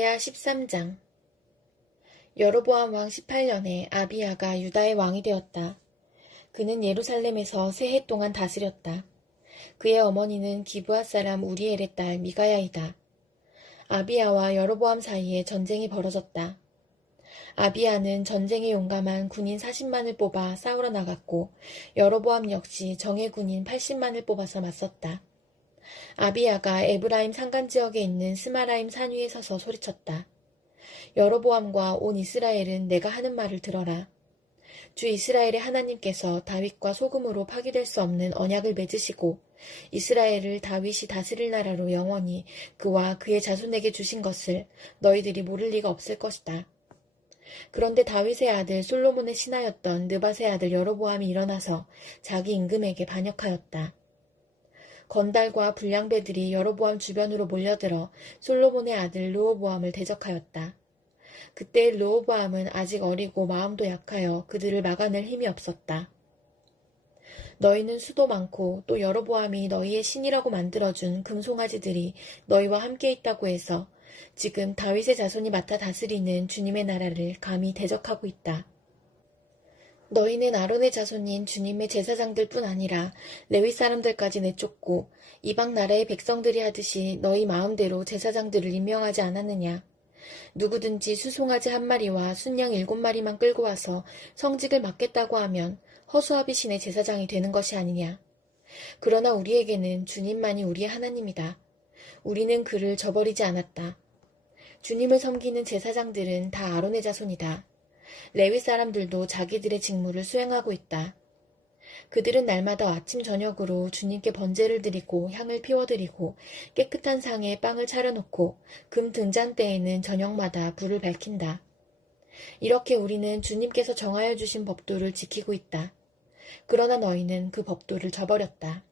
호세야 13장. 여로보암 왕 18년에 아비야가 유다의 왕이 되었다. 그는 예루살렘에서 세 해 동안 다스렸다. 그의 어머니는 기브앗 사람 우리엘의 딸 미가야이다. 아비야와 여로보암 사이에 전쟁이 벌어졌다. 아비야는 전쟁에 용감한 군인 40만을 뽑아 싸우러 나갔고 여로보암 역시 정예 군인 80만을 뽑아서 맞섰다. 아비야가 에브라임 산간지역에 있는 스마라임 산 위에 서서 소리쳤다. 여로보암과 온 이스라엘은 내가 하는 말을 들어라. 주 이스라엘의 하나님께서 다윗과 소금으로 파기될 수 없는 언약을 맺으시고 이스라엘을 다윗이 다스릴 나라로 영원히 그와 그의 자손에게 주신 것을 너희들이 모를 리가 없을 것이다. 그런데 다윗의 아들 솔로몬의 신하였던 느밧의 아들 여로보암이 일어나서 자기 임금에게 반역하였다. 건달과 불량배들이 여로보암 주변으로 몰려들어 솔로몬의 아들 르호보암을 대적하였다. 그때 르호보암은 아직 어리고 마음도 약하여 그들을 막아낼 힘이 없었다. 너희는 수도 많고 또 여로보암이 너희의 신이라고 만들어준 금송아지들이 너희와 함께 있다고 해서 지금 다윗의 자손이 맡아 다스리는 주님의 나라를 감히 대적하고 있다. 너희는 아론의 자손인 주님의 제사장들 뿐 아니라 레위 사람들까지 내쫓고 이방 나라의 백성들이 하듯이 너희 마음대로 제사장들을 임명하지 않았느냐. 누구든지 수송아지 1마리와 순양 7마리만 끌고 와서 성직을 맡겠다고 하면 허수아비 신의 제사장이 되는 것이 아니냐. 그러나 우리에게는 주님만이 우리의 하나님이다. 우리는 그를 저버리지 않았다. 주님을 섬기는 제사장들은 다 아론의 자손이다. 레위 사람들도 자기들의 직무를 수행하고 있다. 그들은 날마다 아침 저녁으로 주님께 번제를 드리고 향을 피워드리고 깨끗한 상에 빵을 차려놓고 금 등잔대에는 저녁마다 불을 밝힌다. 이렇게 우리는 주님께서 정하여 주신 법도를 지키고 있다. 그러나 너희는 그 법도를 저버렸다.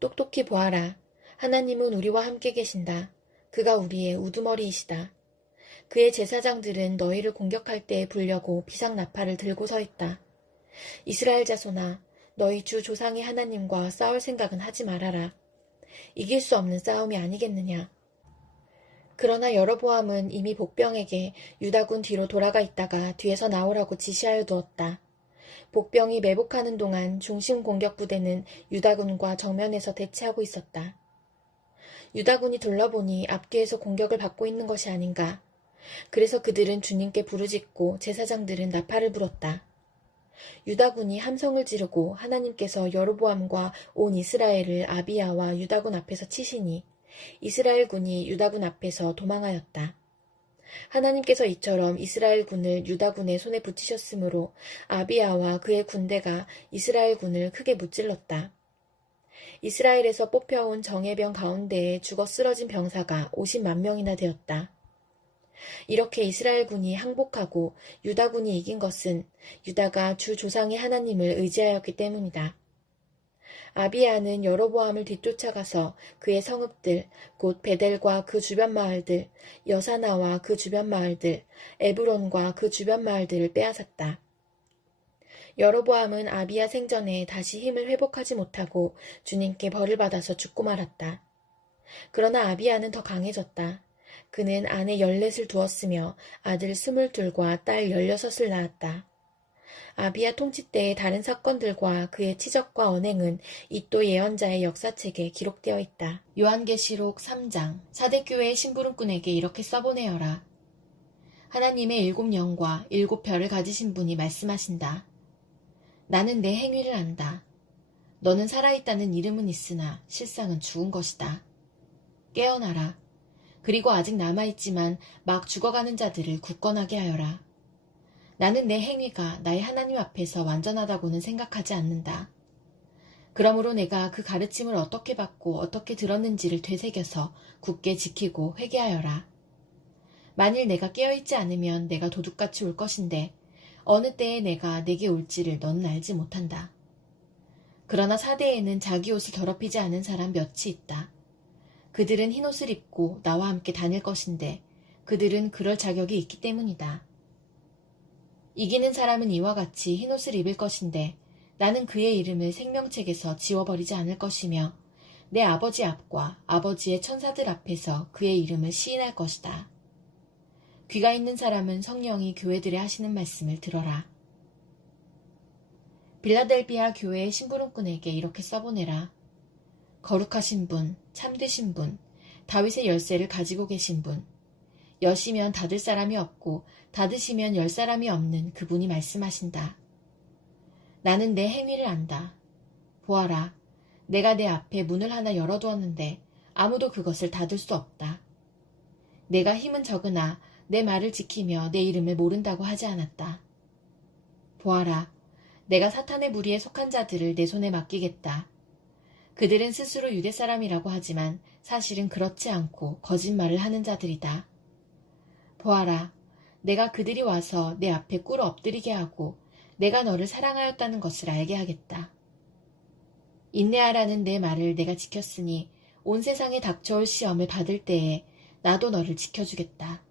똑똑히 보아라. 하나님은 우리와 함께 계신다. 그가 우리의 우두머리이시다. 그의 제사장들은 너희를 공격할 때에 불려고 비상나팔을 들고 서 있다. 이스라엘 자손아, 너희 주 조상의 하나님과 싸울 생각은 하지 말아라. 이길 수 없는 싸움이 아니겠느냐. 그러나 여로보암은 이미 복병에게 유다군 뒤로 돌아가 있다가 뒤에서 나오라고 지시하여 두었다. 복병이 매복하는 동안 중심 공격 부대는 유다군과 정면에서 대치하고 있었다. 유다군이 둘러보니 앞뒤에서 공격을 받고 있는 것이 아닌가. 그래서 그들은 주님께 부르짖고 제사장들은 나팔을 불었다. 유다군이 함성을 지르고 하나님께서 여로보암과 온 이스라엘을 아비야와 유다군 앞에서 치시니 이스라엘군이 유다군 앞에서 도망하였다. 하나님께서 이처럼 이스라엘군을 유다군의 손에 붙이셨으므로 아비야와 그의 군대가 이스라엘군을 크게 무찔렀다. 이스라엘에서 뽑혀온 정예병 가운데에 죽어 쓰러진 병사가 50만 명이나 되었다. 이렇게 이스라엘군이 항복하고 유다군이 이긴 것은 유다가 주 조상의 하나님을 의지하였기 때문이다. 아비야는 여로보암을 뒤쫓아가서 그의 성읍들, 곧 베델과 그 주변 마을들, 여사나와 그 주변 마을들, 에브론과 그 주변 마을들을 빼앗았다. 여로보암은 아비야 생전에 다시 힘을 회복하지 못하고 주님께 벌을 받아서 죽고 말았다. 그러나 아비야는 더 강해졌다. 그는 아내 14을 두었으며 아들 22과 딸 16을 낳았다. 아비야 통치 때의 다른 사건들과 그의 치적과 언행은 이또 예언자의 역사책에 기록되어 있다. 요한계시록 3장. 사대교회의 심부름꾼에게 이렇게 써보내어라. 하나님의 7영과 7별을 가지신 분이 말씀하신다. 나는 내 행위를 안다. 너는 살아있다는 이름은 있으나 실상은 죽은 것이다. 깨어나라. 그리고 아직 남아있지만 막 죽어가는 자들을 굳건하게 하여라. 나는 내 행위가 나의 하나님 앞에서 완전하다고는 생각하지 않는다. 그러므로 내가 그 가르침을 어떻게 받고 어떻게 들었는지를 되새겨서 굳게 지키고 회개하여라. 만일 내가 깨어있지 않으면 내가 도둑같이 올 것인데 어느 때에 내가 내게 올지를 너는 알지 못한다. 그러나 사대에는 자기 옷을 더럽히지 않은 사람 몇이 있다. 그들은 흰옷을 입고 나와 함께 다닐 것인데 그들은 그럴 자격이 있기 때문이다. 이기는 사람은 이와 같이 흰옷을 입을 것인데 나는 그의 이름을 생명책에서 지워버리지 않을 것이며 내 아버지 앞과 아버지의 천사들 앞에서 그의 이름을 시인할 것이다. 귀가 있는 사람은 성령이 교회들에 하시는 말씀을 들어라. 빌라델비아 교회의 심부름꾼에게 이렇게 써보내라. 거룩하신 분, 참되신 분, 다윗의 열쇠를 가지고 계신 분, 여시면 닫을 사람이 없고 닫으시면 열 사람이 없는 그분이 말씀하신다. 나는 내 행위를 안다. 보아라, 내가 내 앞에 문을 하나 열어두었는데 아무도 그것을 닫을 수 없다. 내가 힘은 적으나 내 말을 지키며 내 이름을 모른다고 하지 않았다. 보아라, 내가 사탄의 무리에 속한 자들을 내 손에 맡기겠다. 그들은 스스로 유대 사람이라고 하지만 사실은 그렇지 않고 거짓말을 하는 자들이다. 보아라, 내가 그들이 와서 내 앞에 꿇어 엎드리게 하고 내가 너를 사랑하였다는 것을 알게 하겠다. 인내하라는 내 말을 내가 지켰으니 온 세상에 닥쳐올 시험을 받을 때에 나도 너를 지켜주겠다.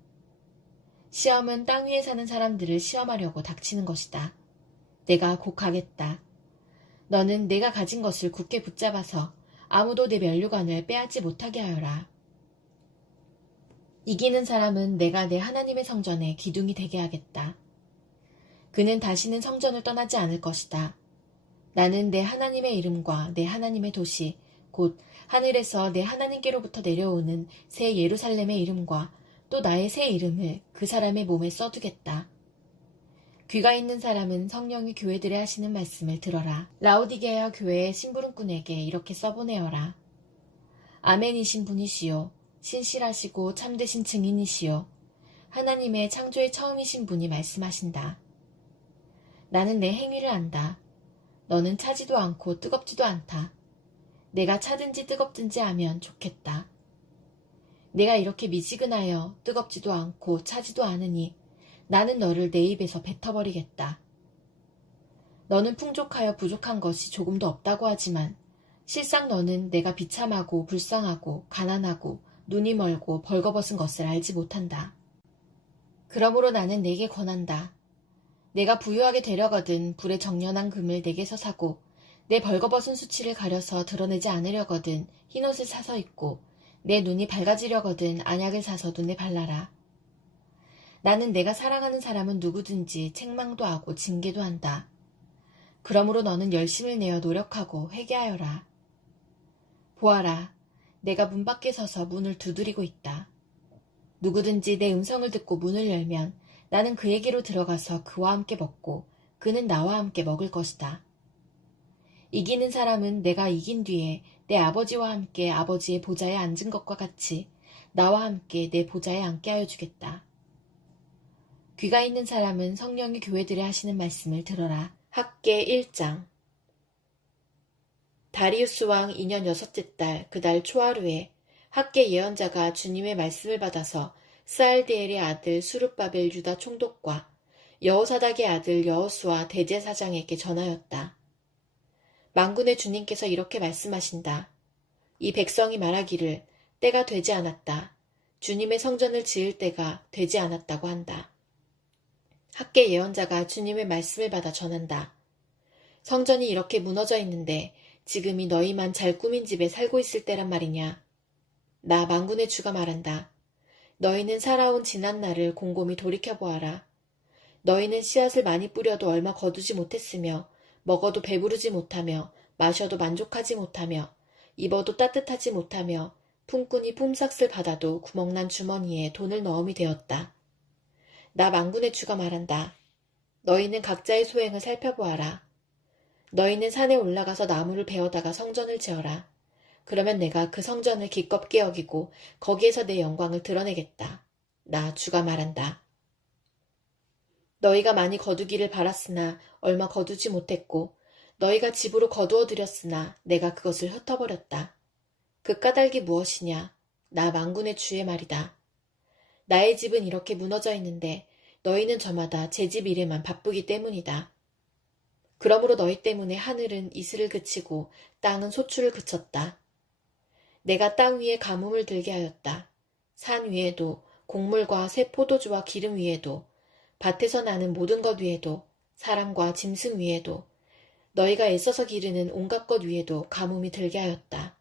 시험은 땅 위에 사는 사람들을 시험하려고 닥치는 것이다. 내가 곧 가겠다. 너는 내가 가진 것을 굳게 붙잡아서 아무도 내 면류관을 빼앗지 못하게 하여라. 이기는 사람은 내가 내 하나님의 성전에 기둥이 되게 하겠다. 그는 다시는 성전을 떠나지 않을 것이다. 나는 내 하나님의 이름과 내 하나님의 도시, 곧 하늘에서 내 하나님께로부터 내려오는 새 예루살렘의 이름과 또 나의 새 이름을 그 사람의 몸에 써두겠다. 귀가 있는 사람은 성령이 교회들에 하시는 말씀을 들어라. 라오디게아 교회의 심부름꾼에게 이렇게 써보내어라. 아멘이신 분이시요, 신실하시고 참되신 증인이시요, 하나님의 창조의 처음이신 분이 말씀하신다. 나는 내 행위를 안다. 너는 차지도 않고 뜨겁지도 않다. 내가 차든지 뜨겁든지 하면 좋겠다. 내가 이렇게 미지근하여 뜨겁지도 않고 차지도 않으니 나는 너를 내 입에서 뱉어버리겠다. 너는 풍족하여 부족한 것이 조금도 없다고 하지만 실상 너는 내가 비참하고 불쌍하고 가난하고 눈이 멀고 벌거벗은 것을 알지 못한다. 그러므로 나는 내게 권한다. 내가 부유하게 되려거든 불에 정연한 금을 내게서 사고 내 벌거벗은 수치를 가려서 드러내지 않으려거든 흰옷을 사서 입고 내 눈이 밝아지려거든 안약을 사서 눈에 발라라. 나는 내가 사랑하는 사람은 누구든지 책망도 하고 징계도 한다. 그러므로 너는 열심을 내어 노력하고 회개하여라. 보아라, 내가 문 밖에 서서 문을 두드리고 있다. 누구든지 내 음성을 듣고 문을 열면 나는 그에게로 들어가서 그와 함께 먹고 그는 나와 함께 먹을 것이다. 이기는 사람은 내가 이긴 뒤에 내 아버지와 함께 아버지의 보좌에 앉은 것과 같이 나와 함께 내 보좌에 앉게 하여 주겠다. 귀가 있는 사람은 성령이 교회들에 하시는 말씀을 들어라. 학계 1장. 다리우스 왕 2년 6째 달 그달 초하루에 학계 예언자가 주님의 말씀을 받아서 스알디엘의 아들 수룹바벨 유다 총독과 여호사닥의 아들 여호수아 대제사장에게 전하였다. 만군의 주님께서 이렇게 말씀하신다. 이 백성이 말하기를 때가 되지 않았다. 주님의 성전을 지을 때가 되지 않았다고 한다. 학계 예언자가 주님의 말씀을 받아 전한다. 성전이 이렇게 무너져 있는데 지금이 너희만 잘 꾸민 집에 살고 있을 때란 말이냐. 나 만군의 주가 말한다. 너희는 살아온 지난 날을 곰곰이 돌이켜보아라. 너희는 씨앗을 많이 뿌려도 얼마 거두지 못했으며 먹어도 배부르지 못하며 마셔도 만족하지 못하며 입어도 따뜻하지 못하며 품꾼이 품삯을 받아도 구멍난 주머니에 돈을 넣음이 되었다. 나 만군의 주가 말한다. 너희는 각자의 소행을 살펴보아라. 너희는 산에 올라가서 나무를 베어다가 성전을 지어라. 그러면 내가 그 성전을 기껍게 여기고 거기에서 내 영광을 드러내겠다. 나 주가 말한다. 너희가 많이 거두기를 바랐으나 얼마 거두지 못했고 너희가 집으로 거두어 들였으나 내가 그것을 흩어버렸다. 그 까닭이 무엇이냐? 나 만군의 주의 말이다. 나의 집은 이렇게 무너져 있는데 너희는 저마다 제 집 일에만 바쁘기 때문이다. 그러므로 너희 때문에 하늘은 이슬을 그치고 땅은 소출을 그쳤다. 내가 땅 위에 가뭄을 들게 하였다. 산 위에도 곡물과 새 포도주와 기름 위에도 밭에서 나는 모든 것 위에도 사람과 짐승 위에도 너희가 애써서 기르는 온갖 것 위에도 가뭄이 들게 하였다.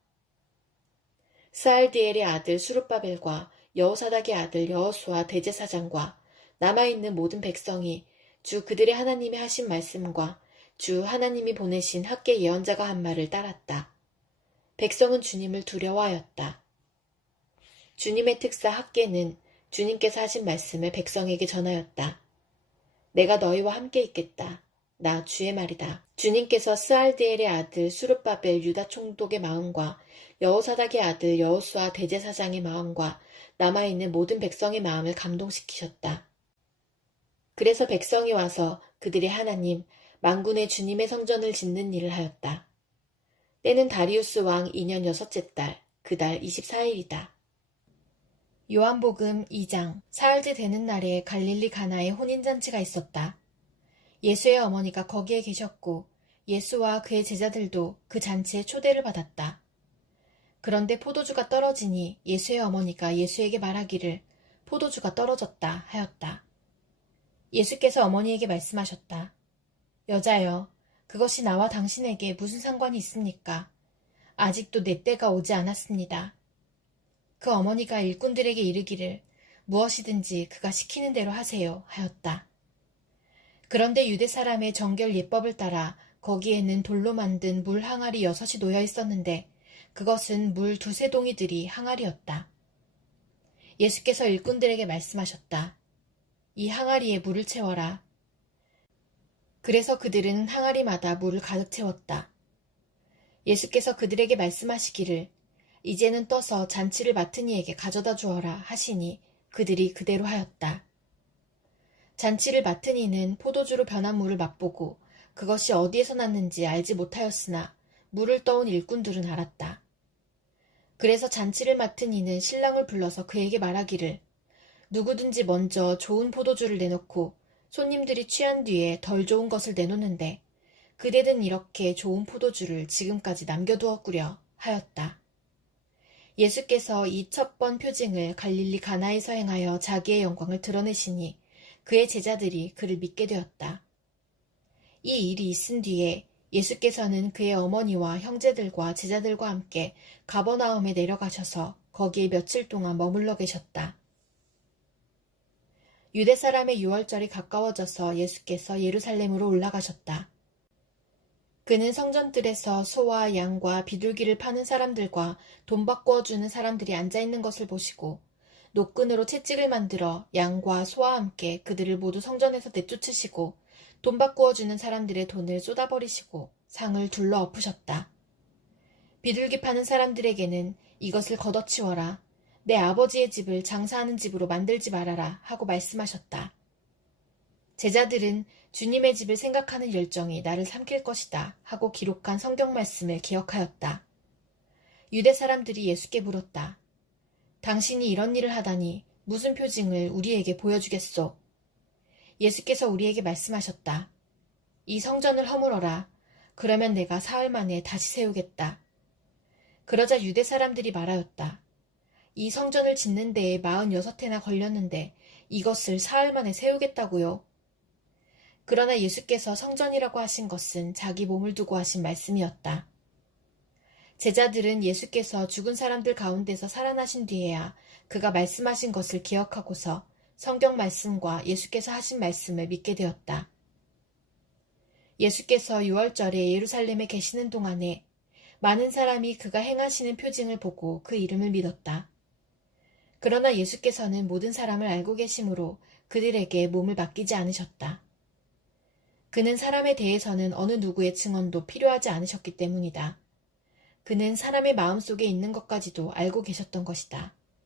스알디엘의 아들 수룹바벨과 여호사닥의 아들 여호수아 대제사장과 남아있는 모든 백성이 주 그들의 하나님이 하신 말씀과 주 하나님이 보내신 학계 예언자가 한 말을 따랐다. 백성은 주님을 두려워하였다. 주님의 특사 학계는 주님께서 하신 말씀을 백성에게 전하였다. 내가 너희와 함께 있겠다. 나 주의 말이다. 주님께서 스알디엘의 아들 수룹바벨 유다 총독의 마음과 여호사닥의 아들 여호수아 대제사장의 마음과 남아있는 모든 백성의 마음을 감동시키셨다. 그래서 백성이 와서 그들의 하나님 만군의 주님의 성전을 짓는 일을 하였다. 때는 다리우스 왕 2년 6째 달, 그달 24일이다. 요한복음 2장. 사흘째 되는 날에 갈릴리 가나에 혼인잔치가 있었다. 예수의 어머니가 거기에 계셨고 예수와 그의 제자들도 그 잔치에 초대를 받았다. 그런데 포도주가 떨어지니 예수의 어머니가 예수에게 말하기를 포도주가 떨어졌다 하였다. 예수께서 어머니에게 말씀하셨다. 여자여, 그것이 나와 당신에게 무슨 상관이 있습니까? 아직도 내 때가 오지 않았습니다. 그 어머니가 일꾼들에게 이르기를 무엇이든지 그가 시키는 대로 하세요 하였다. 그런데 유대 사람의 정결 예법을 따라 거기에는 돌로 만든 물 항아리 6이 놓여 있었는데 그것은 물 2-3 동이들이 항아리였다. 예수께서 일꾼들에게 말씀하셨다. 이 항아리에 물을 채워라. 그래서 그들은 항아리마다 물을 가득 채웠다. 예수께서 그들에게 말씀하시기를 이제는 떠서 잔치를 맡은 이에게 가져다 주어라 하시니 그들이 그대로 하였다. 잔치를 맡은 이는 포도주로 변한 물을 맛보고 그것이 어디에서 났는지 알지 못하였으나 물을 떠온 일꾼들은 알았다. 그래서 잔치를 맡은 이는 신랑을 불러서 그에게 말하기를 누구든지 먼저 좋은 포도주를 내놓고 손님들이 취한 뒤에 덜 좋은 것을 내놓는데 그대는 이렇게 좋은 포도주를 지금까지 남겨두었구려 하였다. 예수께서 이 첫 번 표징을 갈릴리 가나에서 행하여 자기의 영광을 드러내시니 그의 제자들이 그를 믿게 되었다. 이 일이 있은 뒤에 예수께서는 그의 어머니와 형제들과 제자들과 함께 가버나움에 내려가셔서 거기에 며칠 동안 머물러 계셨다. 유대 사람의 유월절이 가까워져서 예수께서 예루살렘으로 올라가셨다. 그는 성전들에서 소와 양과 비둘기를 파는 사람들과 돈 바꾸어 주는 사람들이 앉아있는 것을 보시고 노끈으로 채찍을 만들어 양과 소와 함께 그들을 모두 성전에서 내쫓으시고 돈 바꾸어 주는 사람들의 돈을 쏟아버리시고 상을 둘러 엎으셨다. 비둘기 파는 사람들에게는 이것을 걷어치워라. 내 아버지의 집을 장사하는 집으로 만들지 말아라 하고 말씀하셨다. 제자들은 주님의 집을 생각하는 열정이 나를 삼킬 것이다 하고 기록한 성경 말씀을 기억하였다. 유대 사람들이 예수께 물었다. 당신이 이런 일을 하다니 무슨 표징을 우리에게 보여주겠소? 예수께서 우리에게 말씀하셨다. 이 성전을 허물어라. 그러면 내가 사흘 만에 다시 세우겠다. 그러자 유대 사람들이 말하였다. 이 성전을 짓는 데에 46해나 걸렸는데 이것을 사흘 만에 세우겠다고요? 그러나 예수께서 성전이라고 하신 것은 자기 몸을 두고 하신 말씀이었다. 제자들은 예수께서 죽은 사람들 가운데서 살아나신 뒤에야 그가 말씀하신 것을 기억하고서 성경 말씀과 예수께서 하신 말씀을 믿게 되었다. 예수께서 유월절에 예루살렘에 계시는 동안에 많은 사람이 그가 행하시는 표징을 보고 그 이름을 믿었다. 그러나 예수께서는 모든 사람을 알고 계심으로 그들에게 몸을 맡기지 않으셨다. 그는 사람에 대해서는 어느 누구의 증언도 필요하지 않으셨기 때문이다. 그는 사람의 마음속에 있는 것까지도 알고 계셨던 것이다.